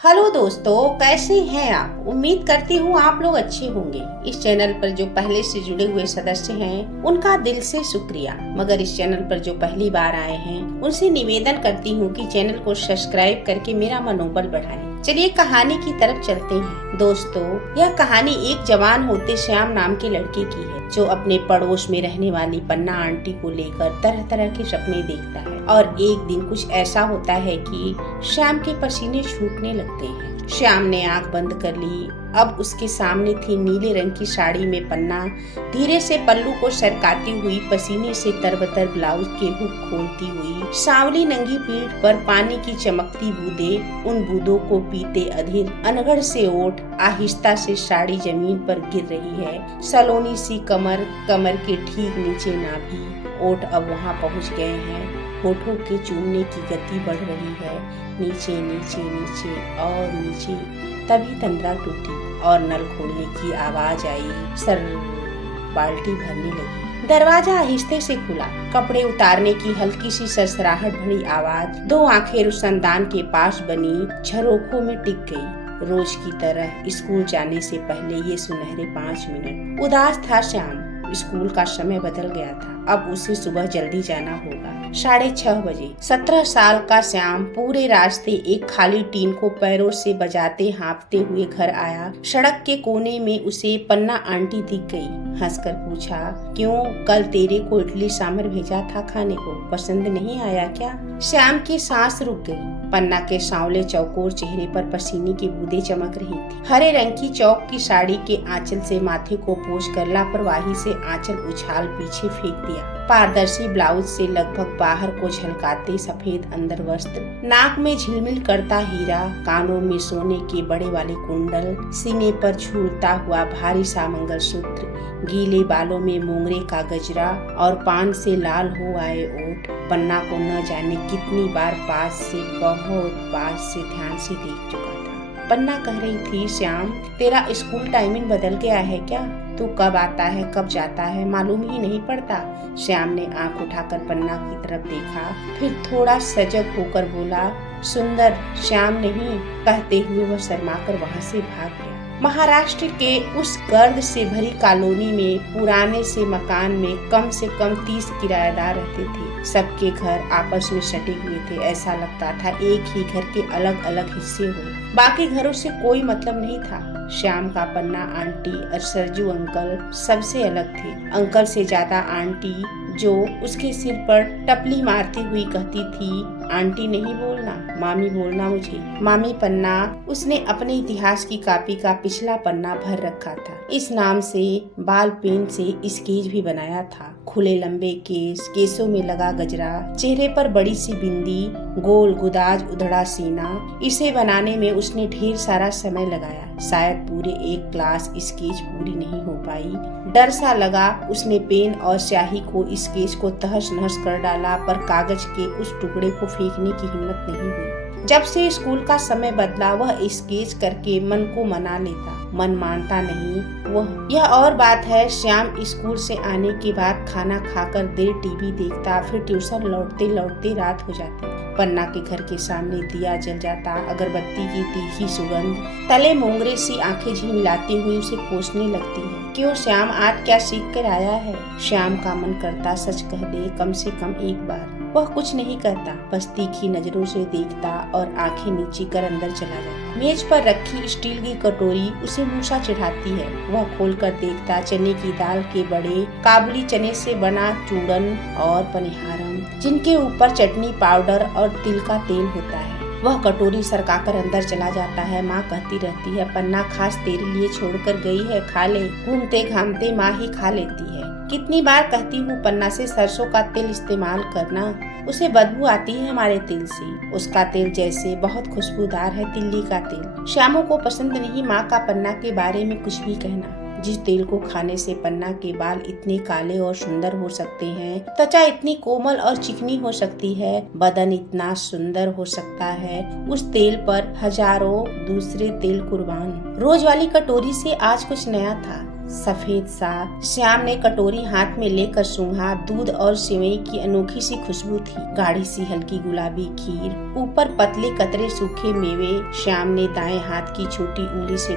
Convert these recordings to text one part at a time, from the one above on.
Hello दोस्तों, कैसे हैं आप। उम्मीद करती हूँ आप लोग अच्छे होंगे। इस चैनल पर जो पहले से जुड़े हुए सदस्य हैं उनका दिल से शुक्रिया, मगर इस चैनल पर जो पहली बार आए हैं उनसे निवेदन करती हूँ कि चैनल को सब्सक्राइब करके मेरा मनोबल बढ़ाएं। चलिए कहानी की तरफ चलते हैं। दोस्तों, यह कहानी एक जवान होते श्याम नाम के लड़के की है जो अपने पड़ोस में रहने वाली पन्ना आंटी को लेकर तरह तरह के सपने देखता है। और एक दिन कुछ ऐसा होता है कि श्याम के पसीने छूटने लगते हैं। श्याम ने आंख बंद कर ली। अब उसके सामने थी नीले रंग की साड़ी में पन्ना धीरे से पल्लू को सरकाती हुई, पसीने से तरबतर ब्लाउज के हुक खोलती हुई, सांवली नंगी पीठ पर पानी की चमकती बूंदें, उन बूंदों को पीते अधीर अनगढ़ से ओठ, आहिस्ता से साड़ी जमीन पर गिर रही है। सलोनी सी कमर, कमर के ठीक नीचे नाभि, ओठ अब वहाँ पहुँच गए हैं। होठों के चूमने की गति बढ़ रही है, नीचे नीचे नीचे और नीचे। तभी तंद्रा टूटी और नल खोलने की आवाज आई। सर बाल्टी भरने लगी। दरवाजा आहिस्ते से खुला। कपड़े उतारने की हल्की सी सरसराहट भरी आवाज दो आंखें रुशनदान के पास बनी झरोखों में टिक गई। रोज की तरह स्कूल जाने से पहले ये सुनहरे 5 मिनट। उदास था श्याम। स्कूल का समय बदल गया था। अब उसे सुबह जल्दी जाना होगा, 6:30 बजे। 17 साल का श्याम पूरे रास्ते एक खाली टीन को पैरों से बजाते हाँफते हुए घर आया। सड़क के कोने में उसे पन्ना आंटी दिख गई। हंसकर पूछा, क्यों, कल तेरे को इडली सांभर भेजा था खाने को, पसंद नहीं आया क्या? श्याम की सांस रुक गई। पन्ना के सांवले चौकोर चेहरे पर पसीने की बूंदें चमक रही थी। हरे रंग की चौक की साड़ी के आंचल से माथे को पोंछकर लापरवाही से आंचल उछाल पीछे फेंक दिया। पारदर्शी ब्लाउज से लगभग बाहर को झलकाते सफेद अंदर वस्त्र, नाक में झिलमिल करता हीरा, कानों में सोने के बड़े वाले कुंडल, सीने पर झूलता हुआ भारी सा मंगलसूत्र, गीले बालों में मोंगरे का गजरा और पान से लाल हो आए ओठ। पन्ना को न जाने कितनी बार पास से, बहुत पास से ध्यान से देख चुका था। पन्ना कह रही थी, श्याम तेरा स्कूल टाइमिंग बदल गया है क्या? तू कब आता है कब जाता है मालूम ही नहीं पड़ता। श्याम ने आंख उठाकर पन्ना की तरफ देखा, फिर थोड़ा सजग होकर बोला, सुंदर श्याम नहीं। कहते हुए वह शर्माकर वहाँ से भाग गया। महाराष्ट्र के उस गर्द से भरी कॉलोनी में पुराने से मकान में कम से कम 30 किराएदार रहते थे। सबके घर आपस में सटे हुए थे। ऐसा लगता था एक ही घर के अलग अलग हिस्से हो। बाकी घरों से कोई मतलब नहीं था। श्याम का पन्ना आंटी और सरजू अंकल सबसे अलग थे। अंकल से ज्यादा आंटी, जो उसके सिर पर टपली मारती हुई कहती थी, आंटी नहीं बोलना, मामी बोलना मुझे। मामी पन्ना, उसने अपने इतिहास की कॉपी का पिछला पन्ना भर रखा था। इस नाम से बाल पेन से स्केच भी बनाया था। खुले लंबे केस, केसों में लगा गजरा, चेहरे पर बड़ी सी बिंदी, गोल गुदाज उधड़ा सीना। इसे बनाने में उसने ढेर सारा समय लगाया। शायद पूरे एक क्लास स्केच पूरी नहीं हो पाई। डर सा लगा। उसने पेन और स्याही को स्केच को तहस नहस कर डाला, पर कागज के उस टुकड़े को फेंकने की हिम्मत नहीं हुई। जब से स्कूल का समय बदला वह स्केच करके मन को मना लेता। मन मानता नहीं वह। यह और बात है, श्याम स्कूल से आने के बाद खाना खाकर देर टीवी देखता, फिर ट्यूशन लौटते लौटते रात हो जाती। पन्ना के घर के सामने दिया जल जाता। अगरबत्ती की तीखी सुगंध तले मोंगरे सी आंखें झिलमिलाती हुई उसे कोसने लगती है। क्यों श्याम आज क्या सीख कर आया है? श्याम का मन करता सच कह दे कम से कम एक बार। वह कुछ नहीं कहता, बस तीखी नजरों से देखता और आंखें नीची कर अंदर चला जाता। मेज पर रखी स्टील की कटोरी उसे मूसा चढ़ाती है। वह खोलकर देखता, चने की दाल के बड़े, काबुली चने से बना चूरन और पनिहारम, जिनके ऊपर चटनी पाउडर और तिल का तेल होता है। वह कटोरी सरकाकर अंदर चला जाता है। माँ कहती रहती है, पन्ना खास तेरे लिए छोड़कर गई है, खा ले। घूमते घामते माँ ही खा लेती है। कितनी बार कहती हूँ पन्ना से सरसों का तेल इस्तेमाल करना, उसे बदबू आती है हमारे तेल से। उसका तेल जैसे बहुत खुशबूदार है तिल्ली का तेल। श्यामों को पसंद नहीं माँ का पन्ना के बारे में कुछ भी कहना। जिस तेल को खाने से पन्ना के बाल इतने काले और सुंदर हो सकते हैं, त्वचा इतनी कोमल और चिकनी हो सकती है, बदन इतना सुंदर हो सकता है, उस तेल पर हजारों दूसरे तेल कुर्बान। रोज वाली कटोरी से आज कुछ नया था। सफेद सा। श्याम ने कटोरी हाथ में लेकर सूंघा। दूध और सेवई की अनोखी सी खुशबू थी। गाढ़ी सी हल्की गुलाबी खीर, ऊपर पतले कतरे सूखे मेवे। श्याम ने दाएं हाथ की छोटी उंगली से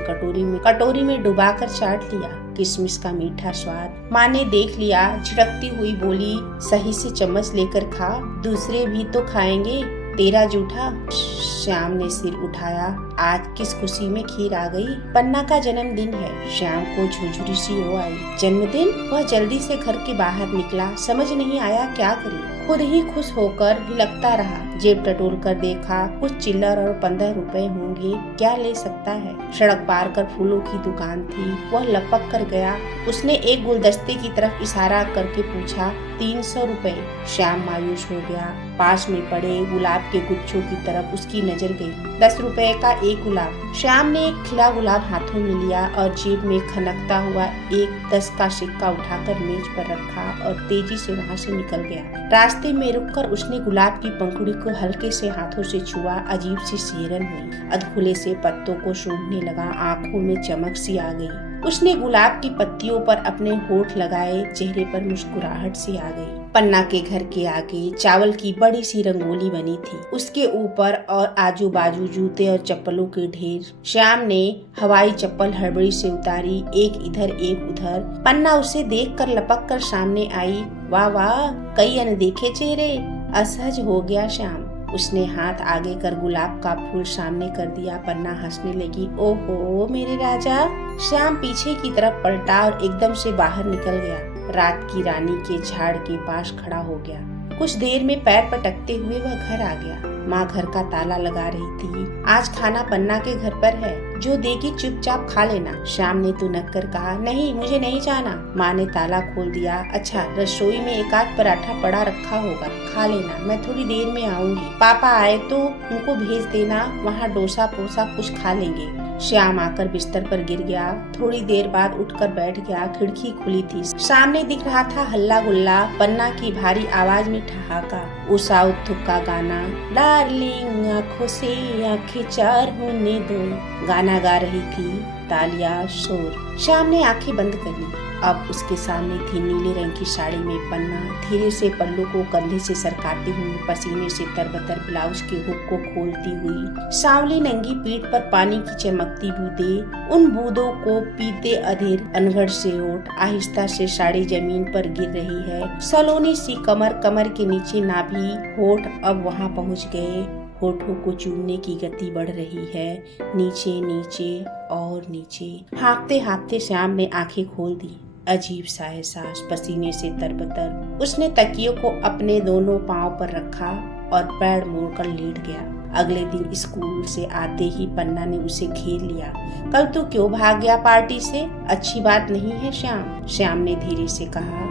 कटोरी में डुबाकर चाट लिया। किशमिश का मीठा स्वाद। माँ ने देख लिया, झिड़कती हुई बोली, सही से चम्मच लेकर खा, दूसरे भी तो खाएंगे, तेरा जूठा। श्याम ने सिर उठाया। आज किस खुशी में खीर आ गई। पन्ना का जन्मदिन है। श्याम को झुरझुरी सी हो आई। जन्मदिन? वह जल्दी से घर के बाहर निकला। समझ नहीं आया क्या करे। खुद ही खुश होकर हिलकता रहा। जेब टटोल कर देखा, कुछ चिल्लर और 15 रुपए होंगे। क्या ले सकता है। सड़क पार कर फूलों की दुकान थी। वह लपक कर गया। उसने एक गुलदस्ते की तरफ इशारा करके पूछा, 300 रुपए। श्याम मायूस हो गया। पास में पड़े गुलाब के गुच्छों की तरफ उसकी नजर गई। 10 रुपए का एक गुलाब। श्याम ने एक खिला गुलाब हाथों में लिया और जेब में खनकता हुआ एक 10 का सिक्का उठाकर मेज पर रखा और तेजी से वहाँ से निकल गया। रास्ते में रुककर उसने गुलाब की पंखुड़ी को हल्के से हाथों से छुआ। अजीब सी सिहरन हुई। अधखुले से पत्तों को सूंघने लगा। आंखों में चमक सी आ गई। उसने गुलाब की पत्तियों पर अपने होठ लगाए। चेहरे पर मुस्कुराहट सी आ गई। पन्ना के घर के आगे चावल की बड़ी सी रंगोली बनी थी। उसके ऊपर और आजू बाजू जूते और चप्पलों के ढेर। श्याम ने हवाई चप्पल हड़बड़ी से उतारी, एक इधर एक उधर। पन्ना उसे देखकर लपक कर सामने आई। वाह वाह, कई अनदेखे चेहरे। असहज हो गया श्याम। उसने हाथ आगे कर गुलाब का फूल सामने कर दिया। पन्ना हंसने लगी। ओहो मेरे राजा। श्याम पीछे की तरफ पलटा और एकदम से बाहर निकल गया। रात की रानी के झाड़ के पास खड़ा हो गया। कुछ देर में पैर पटकते हुए वह घर आ गया। माँ घर का ताला लगा रही थी। आज खाना पन्ना के घर पर है, जो देगी चुपचाप खा लेना। श्याम ने तुनक कर कहा, नहीं मुझे नहीं जाना। माँ ने ताला खोल दिया। अच्छा, रसोई में एक आध पराठा पड़ा रखा होगा, खा लेना, मैं थोड़ी देर में आऊंगी। पापा आए तो उनको भेज देना, वहाँ डोसा पोसा कुछ खा लेंगे। श्याम आकर बिस्तर पर गिर गया। थोड़ी देर बाद उठकर बैठ गया। खिड़की खुली थी। सामने दिख रहा था हल्ला गुल्ला। पन्ना की भारी आवाज में ठहाका। उषा उत्थुप का गाना, डार्लिंग आँखों से आँखें चार होने दो, गाना गा रही थी। तालियां, शोर। श्याम ने आंखें बंद कर ली। अब उसके सामने थी नीले रंग की साड़ी में पन्ना, धीरे से पल्लू को कंधे से सरकाती हुई, पसीने से तरबतर ब्लाउज के हुक को खोलती हुई, सांवली नंगी पीठ पर पानी की चमकती बूंदें, उन बूंदों को पीते अधेर अनघड़ से ओट, आहिस्ता से साड़ी जमीन पर गिर रही है। सलोनी सी कमर, कमर के नीचे नाभि, होठ अब वहाँ पहुँच गए। होठों को चूमने की गति बढ़ रही है, नीचे नीचे और नीचे। हाँफते हाँफते श्याम ने आंखें खोल दी। अजीब सा एहसास, पसीने से तरबतर। उसने तकियों को अपने दोनों पांव पर रखा और पैर मोड़कर लेट गया। अगले दिन स्कूल से आते ही पन्ना ने उसे घेर लिया। कल तू क्यों भाग गया पार्टी से? अच्छी बात नहीं है श्याम। श्याम ने धीरे से कहा।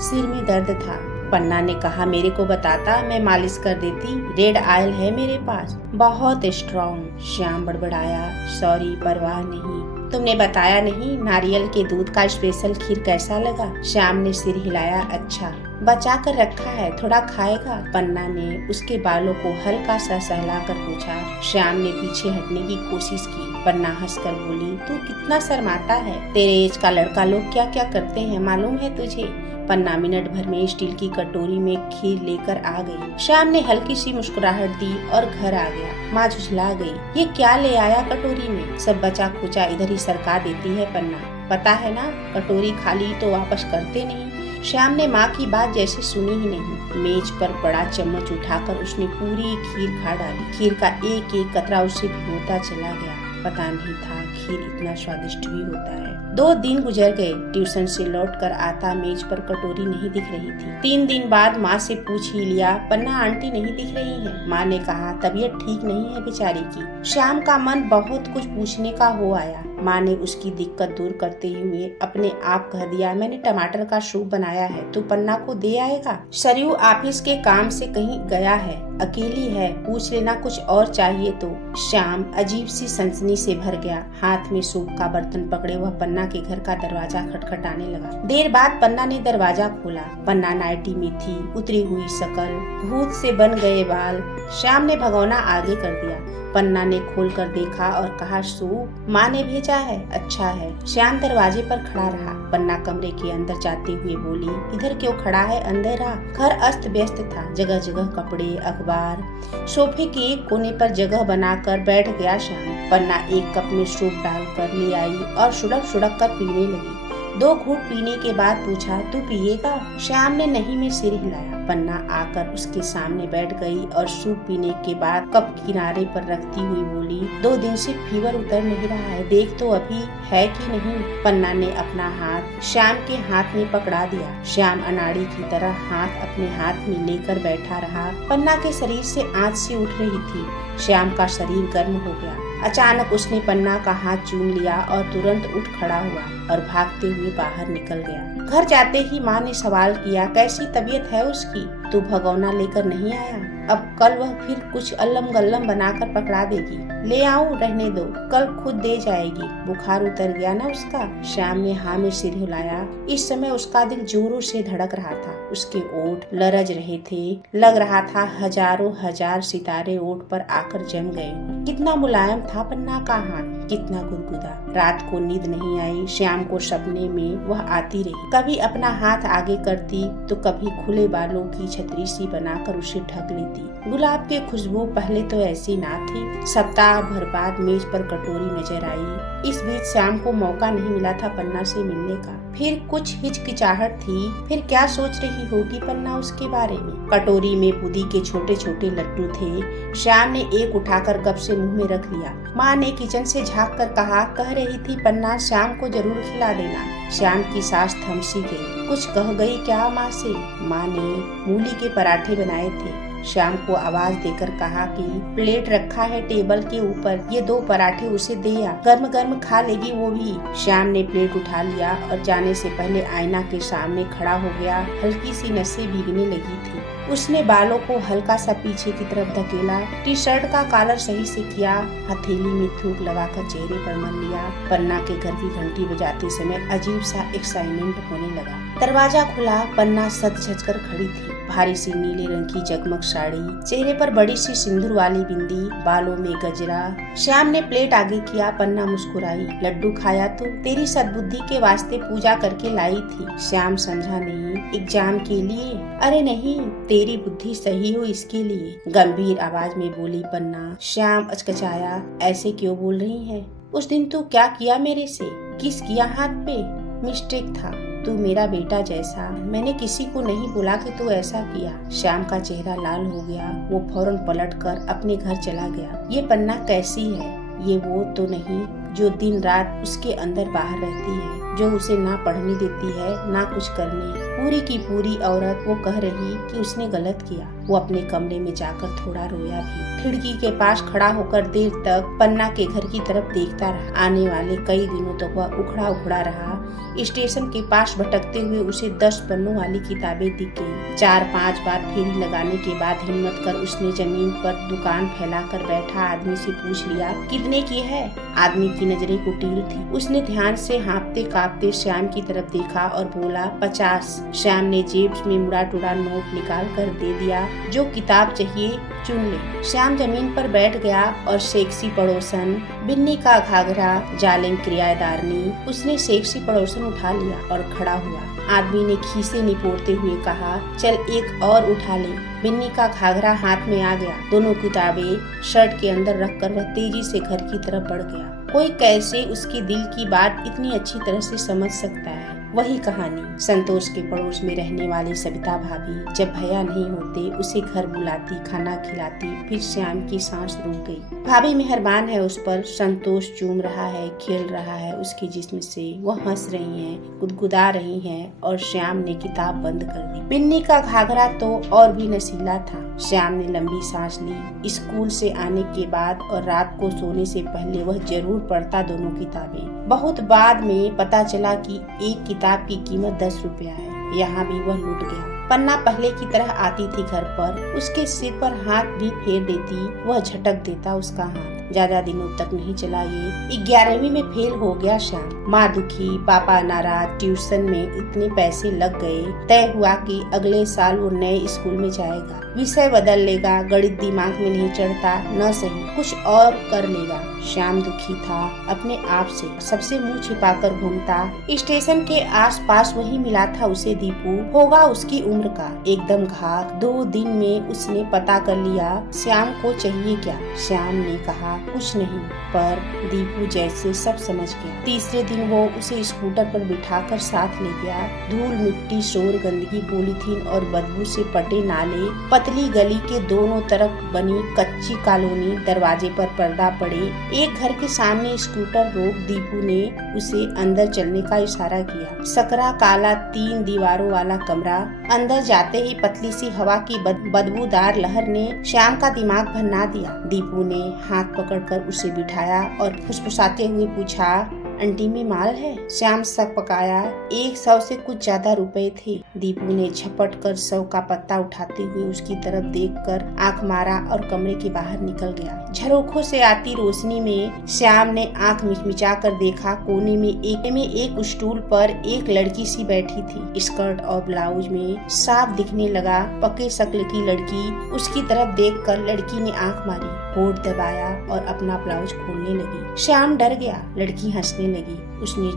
सिर में दर्द था। पन्ना ने कहा, मेरे को बताता, मैं मालिश कर देती। रेड ऑयल है मेरे पास, बहुत स्ट्रॉन्ग। श्याम बड़बड़ाया, सॉरी, परवाह नहीं। तुमने बताया नहीं नारियल के दूध का स्पेशल खीर कैसा लगा? श्याम ने सिर हिलाया। अच्छा, बचा कर रखा है, थोड़ा खाएगा? पन्ना ने उसके बालों को हल्का सा सहलाकर पूछा। श्याम ने पीछे हटने की कोशिश की। पन्ना हंसकर बोली, तू कितना शर्माता है, तेरे एज का लड़का लोग क्या क्या करते हैं मालूम है तुझे? पन्ना मिनट भर में स्टील की कटोरी में खीर लेकर आ गई। श्याम ने हल्की सी मुस्कुराहट दी और घर आ गया। माँ झुझला गई, ये क्या ले आया कटोरी में? सब बचा खुचा इधर ही सरका देती है पन्ना, पता है ना, कटोरी खाली तो वापस करते नहीं। श्याम ने माँ की बात जैसे सुनी ही नहीं। मेज पर बड़ा चम्मच उठाकर उसने पूरी खीर खा डाली। खीर का एक एक कतरा उसे भिगोता चला गया। पता नहीं था खीर इतना स्वादिष्ट भी होता है। 2 दिन गुजर गए। ट्यूशन से लौटकर आता, मेज पर कटोरी नहीं दिख रही थी। 3 दिन बाद माँ से पूछ ही लिया, पन्ना आंटी नहीं दिख रही है। माँ ने कहा, तबीयत ठीक नहीं है बेचारी की। श्याम का मन बहुत कुछ पूछने का हो आया। माँ ने उसकी दिक्कत दूर करते हुए अपने आप कह दिया, मैंने टमाटर का सूप बनाया है, तू पन्ना को दे आएगा? सरयू ऑफिस के काम से कहीं गया है, अकेली है, पूछ लेना कुछ और चाहिए तो। श्याम अजीब सी सनसनी से भर गया। हाथ में सूप का बर्तन पकड़े वह पन्ना के घर का दरवाजा खटखटाने लगा। देर बाद पन्ना ने दरवाजा खोला। पन्ना नाइटी में थी, उतरी हुई शकल, भूत से बन गए बाल। श्याम ने भगोना आगे कर दिया। पन्ना ने खोलकर देखा और कहा, सूप माँ ने भेजा है, अच्छा है। श्याम दरवाजे पर खड़ा रहा। पन्ना कमरे के अंदर जाते हुए बोली, इधर क्यों खड़ा है, अंदर आ। घर अस्त व्यस्त था, जगह जगह कपड़े, अखबार। सोफे के एक कोने पर जगह बनाकर बैठ गया श्याम। पन्ना एक कप में सूप डालकर ले आई और सुड़क सुड़क कर पीने लगी। 2 घूंट पीने के बाद पूछा, तू पिएगा? श्याम ने नहीं में सिर हिलाया। पन्ना आकर उसके सामने बैठ गई और सूप पीने के बाद कप किनारे पर रखती हुई बोली, 2 दिन से फीवर उतर नहीं रहा है, देख तो अभी है कि नहीं। पन्ना ने अपना हाथ श्याम के हाथ में पकड़ा दिया। श्याम अनाड़ी की तरह हाथ अपने हाथ में लेकर बैठा रहा। पन्ना के शरीर से आंच सी उठ रही थी। श्याम का शरीर गर्म हो गया। अचानक उसने पन्ना का हाथ चूम लिया और तुरंत उठ खड़ा हुआ और भागते हुए बाहर निकल गया। घर जाते ही माँ ने सवाल किया, कैसी तबीयत है उसकी? तू भगोना लेकर नहीं आया? अब कल वह फिर कुछ अल्लम गल्लम बनाकर पकड़ा देगी। ले आऊं? रहने दो, कल खुद दे जाएगी। बुखार उतर गया ना उसका? श्याम ने हाँ में सिर हिलाया। इस समय उसका दिल जोरों से धड़क रहा था। उसके ओंठ लरज रहे थे। लग रहा था हजारों हजार सितारे ओंठ पर आकर जम गए। कितना मुलायम था पन्ना का हाथ, कितना गुदगुदा। रात को नींद नहीं आई। श्याम को सपने में वह आती रही। कभी अपना हाथ आगे करती तो कभी खुले बालों की छतरी सी बनाकर उसे ढक लेती। गुलाब की खुशबू पहले तो ऐसी ना थी। सप्ताह भर बाद मेज पर कटोरी नजर आई। इस बीच श्याम को मौका नहीं मिला था पन्ना से मिलने का। फिर कुछ हिचकिचाहट थी। फिर क्या सोच रही होगी पन्ना उसके बारे में। कटोरी में बूंदी के छोटे छोटे लड्डू थे। श्याम ने एक उठाकर गप से मुंह में रख लिया। माँ ने किचन से झाँक कर कहा, कह रही थी पन्ना श्याम को जरूर खिला देना। श्याम की सांस थमसी गई। कुछ कह गई क्या माँ से? माँ ने मूली के पराठे बनाए थे। श्याम को आवाज देकर कहा कि प्लेट रखा है टेबल के ऊपर, ये 2 पराठे उसे दे आ, गर्म गर्म खा लेगी वो भी। श्याम ने प्लेट उठा लिया और जाने से पहले आईना के सामने खड़ा हो गया। हल्की सी नसें भीगने लगी थी। उसने बालों को हल्का सा पीछे की तरफ धकेला, टी शर्ट का कॉलर सही से किया, हथेली में थूक लगाकर चेहरे पर मल लिया। पन्ना के घर की घंटी बजाते समय अजीब सा एक्साइटमेंट होने लगा। दरवाजा खुला। पन्ना सज कर खड़ी थी। भारी सी नीले रंग की जगमग साड़ी, चेहरे पर बड़ी सी सिंदूर वाली बिंदी, बालों में गजरा। श्याम ने प्लेट आगे किया। पन्ना मुस्कुराई। लड्डू खाया तो? तेरी सद्बुद्धि के वास्ते पूजा करके लाई थी। श्याम समझा नहीं। एग्जाम के लिए? अरे नहीं, तेरी बुद्धि सही हो इसके लिए, गंभीर आवाज में बोली पन्ना। श्याम अचकचाया, ऐसे क्यों बोल रही है? उस दिन तू क्या किया मेरे से? किस किया हाथ पे? मिस्टेक था, तू मेरा बेटा जैसा। मैंने किसी को नहीं बोला कि तू ऐसा किया। श्याम का चेहरा लाल हो गया। वो फौरन पलटकर अपने घर चला गया। ये पन्ना कैसी है? ये वो तो नहीं जो दिन रात उसके अंदर बाहर रहती है, जो उसे ना पढ़ने देती है ना कुछ करने। पूरी की पूरी औरत वो कह रही कि उसने गलत किया। वो अपने कमरे में जाकर थोड़ा रोया भी। खिड़की के पास खड़ा होकर देर तक पन्ना के घर की तरफ देखता रहा। आने वाले कई दिनों तक वह उखड़ा उखड़ा रहा। स्टेशन के पास भटकते हुए उसे 10 पन्नों वाली किताबें दिख गई। 4-5 बार फेरी लगाने के बाद हिम्मत कर उसने जमीन पर दुकान फैलाकर बैठा आदमी से पूछ लिया, कितने की है? आदमी की नजरें कुटिल थी। उसने ध्यान से हाँफते कांपते श्याम की तरफ देखा और बोला, 50। श्याम ने जेब में मुड़ा टुड़ा नोट निकाल कर दे दिया। जो किताब चाहिए चुन ले। श्याम जमीन पर बैठ गया और सेक्सी पड़ोसन, बिन्नी का घाघरा, जालिम किराएदारनी। उसने सेक्सी पड़ोसन उठा लिया और खड़ा हुआ। आदमी ने खीसे निपोड़ते हुए कहा, चल एक और उठा ले। बिन्नी का घाघरा हाथ में आ गया। दोनों किताबें शर्ट के अंदर रखकर वह तेजी से घर की तरफ बढ़ गया। कोई कैसे उसके दिल की बात इतनी अच्छी तरह से समझ सकता है? वही कहानी। संतोष के पड़ोस में रहने वाली सविता भाभी जब भैया नहीं होते उसे घर बुलाती, खाना खिलाती। फिर श्याम की सांस रुक गई। भाभी मेहरबान है उस पर। संतोष चूम रहा है, खेल रहा है उसके जिस्म से। वह हंस रही हैं, गुदगुदा रही हैं और श्याम ने किताब बंद कर दी। बिन्नी का घाघरा तो और भी नशीला था। श्याम ने लंबी सांस ली। स्कूल से आने के बाद और रात को सोने से पहले वह जरूर पढ़ता दोनों किताबें। बहुत बाद में पता चला कि एक किताब की कीमत 10 रुपया है। यहाँ भी वह लूट गया। पन्ना पहले की तरह आती थी घर पर। उसके सिर पर हाथ भी फेर देती, वह झटक देता उसका हाथ। ज्यादा दिनों तक नहीं चला ये। 11वीं में फेल हो गया श्याम। माँ दुखी, पापा नाराज, ट्यूशन में इतने पैसे लग गए। तय हुआ कि अगले साल वो नए स्कूल में जाएगा, विषय बदल लेगा। गणित दिमाग में नहीं चढ़ता, न सही कुछ और कर लेगा। श्याम दुखी था अपने आप से, सबसे मुंह छिपाकर घूमता। स्टेशन के आसपास वही मिला था उसे दीपू, होगा उसकी उम्र का, एकदम घात। 2 दिन में उसने पता कर लिया श्याम को चाहिए क्या। श्याम ने कहा कुछ नहीं, पर दीपू जैसे सब समझ गया। तीसरे दिन वो उसे स्कूटर पर बिठाकर साथ ले गया। धूल मिट्टी, शोर, गंदगी, पॉलीथीन और बदबू से पटे नाले, पतली गली के दोनों तरफ बनी कच्ची कॉलोनी, दरवाजे पर पर्दा पड़े। एक घर के सामने स्कूटर रोक दीपू ने उसे अंदर चलने का इशारा किया। सकरा काला 3 दीवारों वाला कमरा। अंदर जाते ही पतली सी हवा की बदबूदार लहर ने श्याम का दिमाग भन्ना दिया। दीपू ने हाथ पकड़कर उसे बिठाया और फुसफुसाते हुए पूछा, आंटी में माल है? श्याम सक पकाया। 100 से कुछ ज्यादा रुपए थे। दीपू ने झपट कर 100 का पत्ता उठाते हुए उसकी तरफ देखकर आंख मारा और कमरे के बाहर निकल गया। झरोखों से आती रोशनी में श्याम ने आंख मिचमिचा कर देखा। कोने में एक स्टूल पर एक लड़की सी बैठी थी। स्कर्ट और ब्लाउज में साफ दिखने लगा, पक्के शक्ल की लड़की। उसकी तरफ देखकर लड़की ने आंख मारी, होठ दबाया और अपना ब्लाउज खोलने लगी। श्याम डर गया। लड़की हंसने लगी। उसने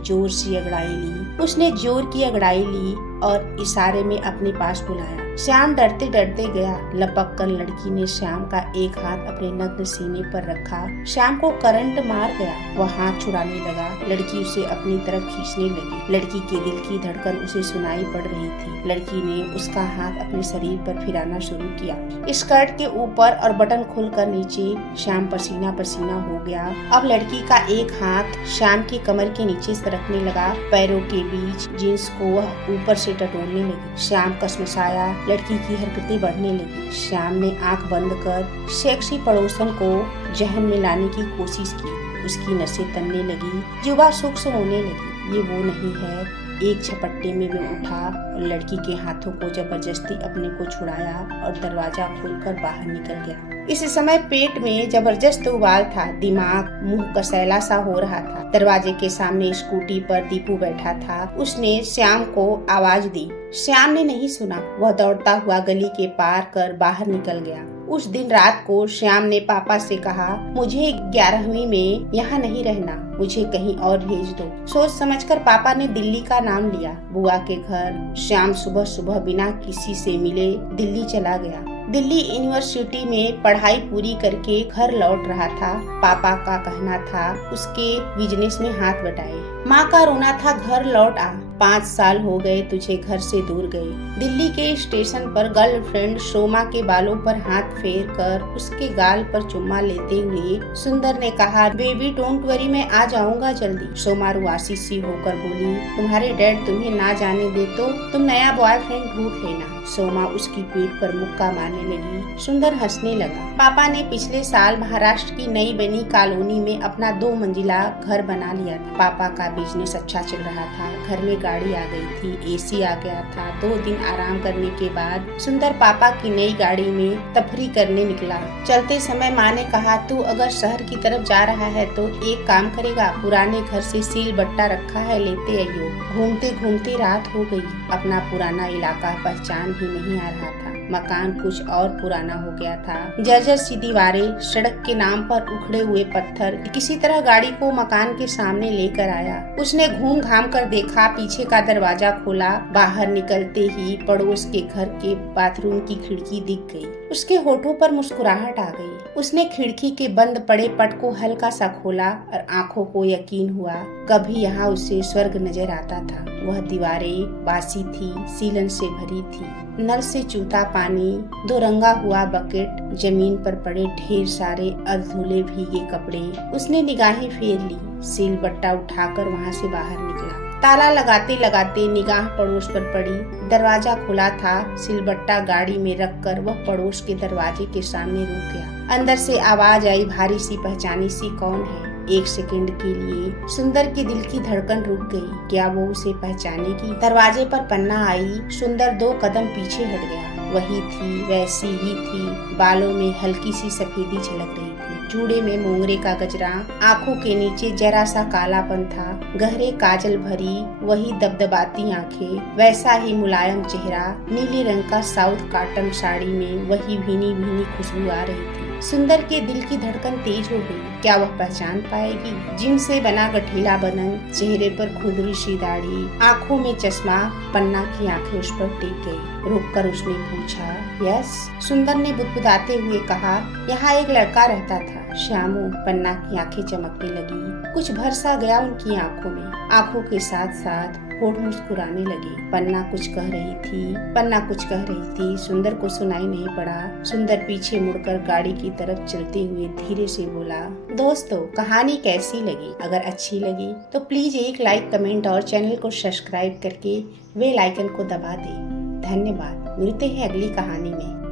जोर की अंगड़ाई ली और इशारे में अपने पास बुलाया। श्याम डरते डरते गया। लपक कर लड़की ने श्याम का एक हाथ अपने नग्न सीने पर रखा। श्याम को करंट मार गया। वह हाथ छुड़ाने लगा। लड़की उसे अपनी तरफ खींचने लगी। लड़की के दिल की धड़कन उसे सुनाई पड़ रही थी। लड़की ने उसका हाथ अपने शरीर पर फिराना शुरू किया। स्कर्ट के ऊपर और बटन खुलकर नीचे। श्याम पसीना पसीना हो गया। अब लड़की का एक हाथ श्याम की कमर के नीचे सरकने लगा। पैरों के बीच जींस को वह ऊपर से टटोलने लगी। श्याम कसमसाया। लड़की की हरकतें बढ़ने लगी। श्याम ने आंख बंद कर सेक्सी पड़ोसन को जहन में लाने की कोशिश की। उसकी नसें तनने लगी, जुबान सूक्ष्म होने लगी। ये वो नहीं है। एक झपट्टे में वे उठा और लड़की के हाथों को जबरदस्ती अपने को छुड़ाया और दरवाजा खोलकर बाहर निकल गया। इस समय पेट में जबरदस्त उबाल था। दिमाग मुंह कसैला सा हो रहा था। दरवाजे के सामने स्कूटी पर दीपू बैठा था। उसने श्याम को आवाज दी। श्याम ने नहीं सुना। वह दौड़ता हुआ गली के पार कर बाहर निकल गया। उस दिन रात को श्याम ने पापा से कहा, मुझे 11वीं में यहाँ नहीं रहना, मुझे कहीं और भेज दो। सोच समझकर पापा ने दिल्ली का नाम लिया। बुआ के घर। श्याम सुबह सुबह बिना किसी से मिले दिल्ली चला गया। दिल्ली यूनिवर्सिटी में पढ़ाई पूरी करके घर लौट रहा था। पापा का कहना था उसके बिजनेस में हाथ बटाए। माँ का रोना था, घर लौट आ, 5 साल हो गए तुझे घर से दूर गए। दिल्ली के स्टेशन पर गर्लफ्रेंड सोमा के बालों पर हाथ फेर कर उसके गाल पर चुम्मा लेते हुए सुंदर ने कहा, बेबी डोंट वरी, मैं आ जाऊंगा जल्दी। सोमा रुआसी सी होकर बोली, तुम्हारे डैड तुम्हें ना जाने दे तो तुम नया बॉयफ्रेंड ढूंढ लेना। सोमा उसकी पीठ पर मुक्का मारने लगी। सुंदर हंसने लगा। पापा ने पिछले साल महाराष्ट्र की नई बनी कॉलोनी में अपना 2 मंजिला घर बना लिया था। पापा का बिजनेस अच्छा चल रहा था। घर में गाड़ी आ गई थी, एसी आ गया था। 2 दिन आराम करने के बाद सुंदर पापा की नई गाड़ी में तफरी करने निकला। चलते समय माँ ने कहा, तू अगर शहर की तरफ जा रहा है तो एक काम करेगा, पुराने घर से सील बट्टा रखा है, लेते आइयो। घूमते घूमते रात हो गई। अपना पुराना इलाका पहचान ही नहीं आ रहा था। मकान कुछ और पुराना हो गया था। जर्जर सी दीवारें, सड़क के नाम पर उखड़े हुए पत्थर। किसी तरह गाड़ी को मकान के सामने लेकर आया। उसने घूम घाम कर देखा, पीछे का दरवाजा खोला। बाहर निकलते ही पड़ोस के घर के बाथरूम की खिड़की दिख गई। उसके होठों पर मुस्कुराहट आ गई। उसने खिड़की के बंद पड़े पट को हल्का सा खोला और आंखों को यकीन हुआ, कभी यहाँ उसे स्वर्ग नजर आता था। वह दीवारें बासी थी, सीलन से भरी थी। नल से चूता पानी, 2 रंगा हुआ बकेट, जमीन पर पड़े ढेर सारे अधधुले भीगे कपड़े। उसने निगाहें फेर ली। सील बट्टा उठाकर वहाँ से बाहर निकला। ताला लगाते लगाते निगाह पड़ोस पर पड़ी। दरवाजा खुला था। सिलबट्टा गाड़ी में रखकर वह पड़ोस के दरवाजे के सामने रुक गया। अंदर से आवाज आई, भारी सी पहचानी सी, कौन है? 1 सेकंड के लिए सुंदर के दिल की धड़कन रुक गई। क्या वो उसे पहचानेगी? दरवाजे पर पन्ना आई। सुंदर 2 कदम पीछे हट गया। वही थी, वैसी ही थी। बालों में हल्की सी सफेदी झलक रही थी। जूड़े में मोंगरे का गजरा, आंखों के नीचे जरा सा कालापन था, गहरे काजल भरी वही दबदबाती आंखें, वैसा ही मुलायम चेहरा, नीले रंग का साउथ कॉटन साड़ी में वही भीनी भीनी खुशबू आ रही थी। सुंदर के दिल की धड़कन तेज हो गई। क्या वह पहचान पाएगी? जिम से बना गठीला बदन, चेहरे पर खुरदरी सी दाढ़ी, आंखों में चश्मा। पन्ना की आंखें उस पर टिक गई। रुककर उसने पूछा, यस? सुंदर ने बुदबुदाते हुए कहा, यहाँ एक लड़का रहता था, श्यामू। पन्ना की आंखें चमकने लगी। कुछ भर सा गया उनकी आंखों में। आंखों के साथ साथ होठ मुस्कुराने लगे। पन्ना कुछ कह रही थी। सुंदर को सुनाई नहीं पड़ा। सुंदर पीछे मुड़कर गाड़ी की तरफ चलते हुए धीरे से बोला, दोस्तों कहानी कैसी लगी? अगर अच्छी लगी तो प्लीज एक लाइक, कमेंट और चैनल को सब्सक्राइब करके बेल आइकन को दबा दें। धन्यवाद। मिलते हैं अगली कहानी में।